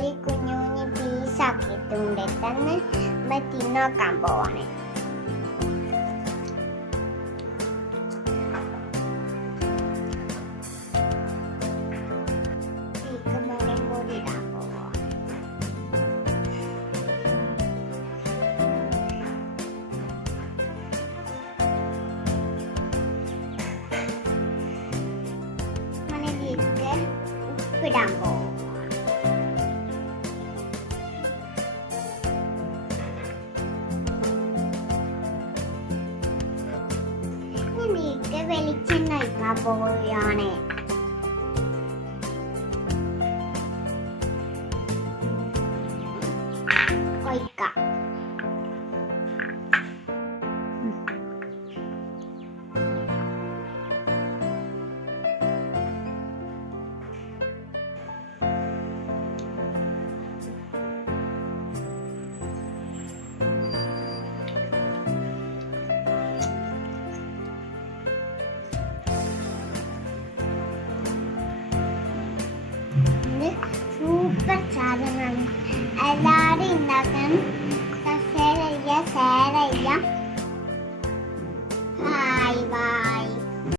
Broccoli കുഞ്ഞു കുഞ്ഞു പീസാക്കിയിട്ടുണ്ട്. തന്നെ നമ്മൾ തിന്നോക്കാൻ പോവാണ്. മുളകും പൊടി ഇടാൻ പോവാ. ഇതിലേക്ക് ഉപ്പിടാൻ പോവാ. ഇതിലേക്ക് വെളിച്ചെണ്ണ ഒഴിക്കാൻ പോവുകയാണ്. ഒഴിക്കാം. സൂപ്പർ സാധനമാണ്. എല്ലാവരും ഉണ്ടാക്കാൻ